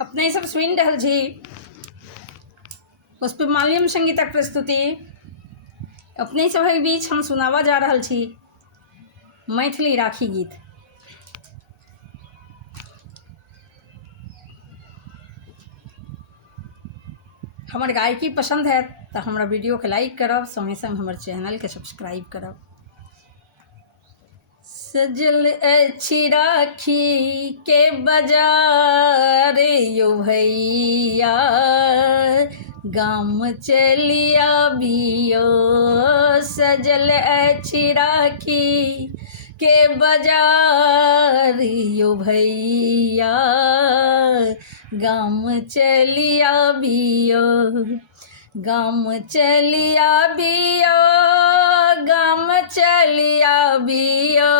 अपने सब सुनि रहल छी पुष्पमाल्यम संगीतक प्रस्तुति। अपने सभक बीच हम सुनावा जा रहल छी मैथिली राखी गीत। हमर गायकी पसंद है तो हमारा वीडियो के लाइक करब, संगे संग हमर चैनल के सब्सक्राइब करब। सजल अछि राखी के बाजार यो भैया, गाम चलिया बियो। सजल अछि राखी के बाजार यो भैया, गाम चलिया बियो। गाम चलिया बियो, गाम चलिया बियो,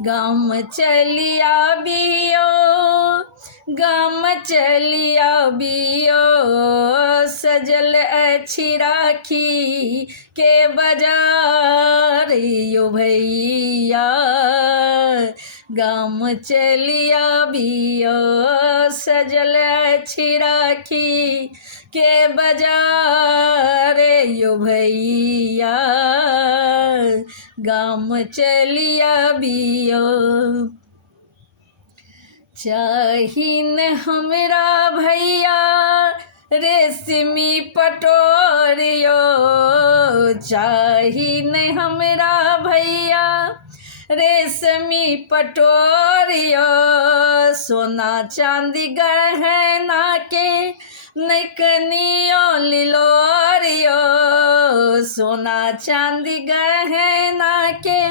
गाम चलिया बियो, गाम चलिया बियो। सजल अछि राखी के बाजार यो भैया, गाम चलिया बियो। सजल अछि राखी के बाजार यो भैया, गाम चलिया बियो। चाहिन हमरा भैया रेशमी पटोरियो, चाहिन हमरा भैया रेशमी पटोरियो। सोना चांदी गहना के नैकनियो लिलोरियो, सोना चांदी गहना के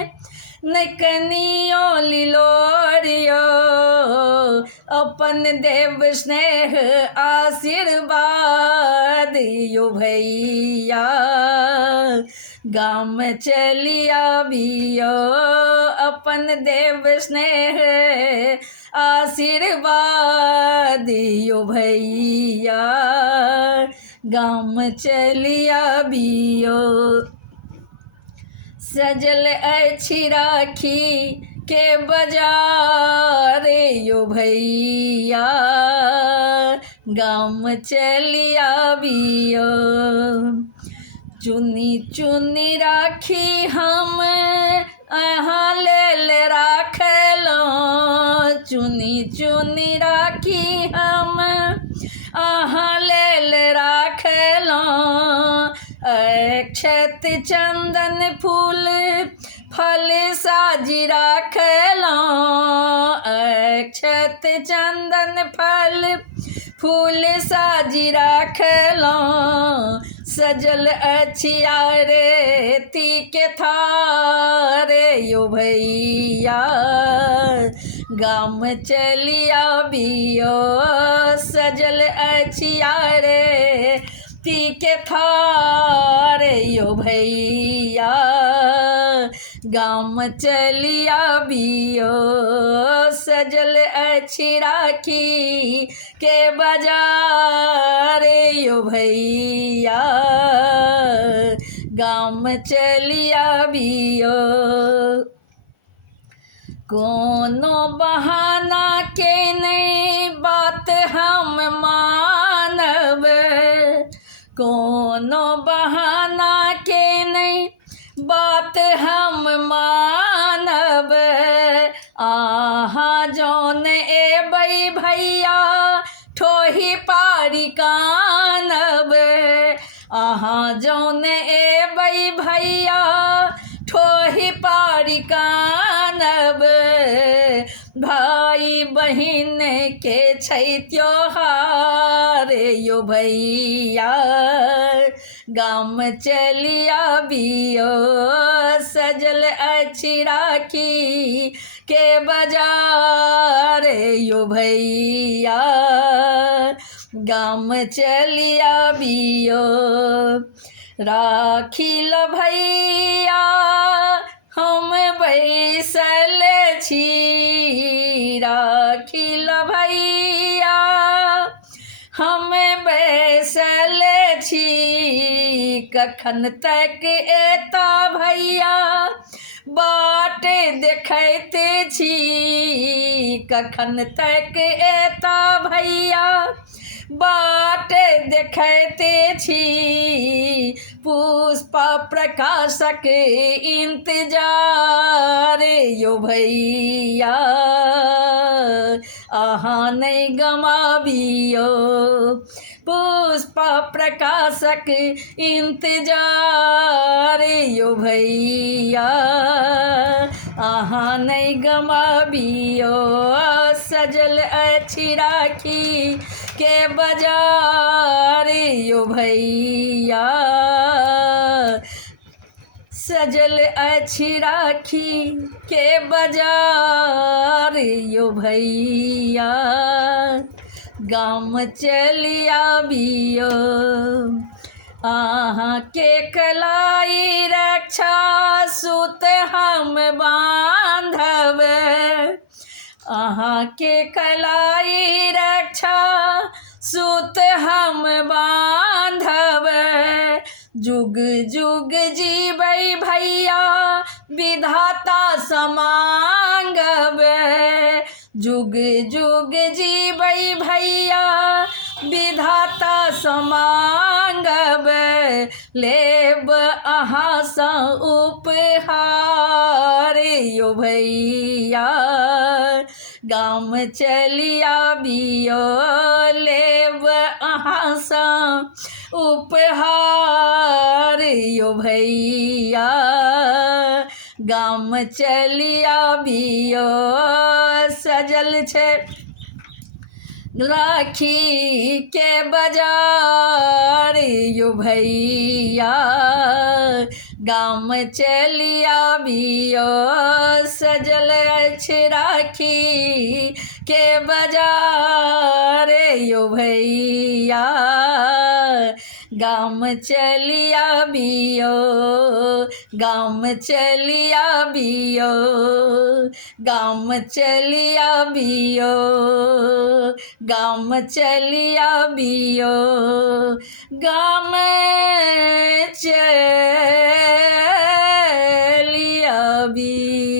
नैकनियो लिलोरियो। अपन देव स्नेह आशीर्वाद यो भैया, गाम चलिया बियो। अपन देव स्नेह आशीर्वाद यो भैया, गाम चलिया बियो। सजल अछि राखी के बाजार यो भैया, गाम चलिया बियो। चुनी चुनी राखी हम अहाँ लेल राखलहुँ, चुनी चुनी राखी हम अहाँ लेल राखलहुँ। अक्षत चंदन फूल फल साजी राखलहुँ, अक्षत चंदन फल फूल साजी राखलहुँ। सजल अछि आरती के थार यो भैया, गाम चलिया बियो। सजल अछि आरती के थार यो भैया, गाम चलिया बियो। सजल अछि राखी के बाजार यो भैया, गाम चलिया बियो। कोनो बहाना के नहीं बात हम मानब, कोनो बहाना के नहीं बात हम मानब। आहाँ जौन एबै भैया ठोही पारी कानब, आहाँ जौन एबै भैया ठोही पारी कानब। भाई बहिन के छै त्योहार यो भैया, गाम चलिया बियो। सजल अछि राखी के बाजार यो भैया, गाम चलिया बियो। राखी ल भैया हम बैसल छी, राखी ल भैया हम बैसल छी। कखन तक एता भैया बाट देखैते छी कखन तक एता भैया, बाट देखैते छी पुष्पा प्रकाशक इंतजार यो भैया, अहाँ नहीं गमाबियो पुष्पा प्रकाशक इंतजार यो भैया, अहाँ नहीं गमाबियो। सजल अछि राखी के बाजार यो भैया, सजल अछि राखी के बाजार यो भैया, गाम चलि आबियो अहाँ के कलाई रक्षा सूत हम बांधब, अहाँ के कलाई रक्षा सूत हम बांधब, जुग जुग जीबै भैया विधाता समांगब, जुग जुग जीबै भैया विधाता समांगब, लेब अहाँ सँ उपहार यो भैया, गाम चलि आबियो लेब अहाँ सँ उपहार यो भैया, गाम चलि आबियो। सजल छै राखी के बाजार यो भैया, गाम चलि आबियो, सजल अछि राखी के बाजार यो भैया, गाम चलि आबियो, गाम चलि आबियो, गाम चलि आबियो, गाम चलि आबियो, गाम चलि आबियो।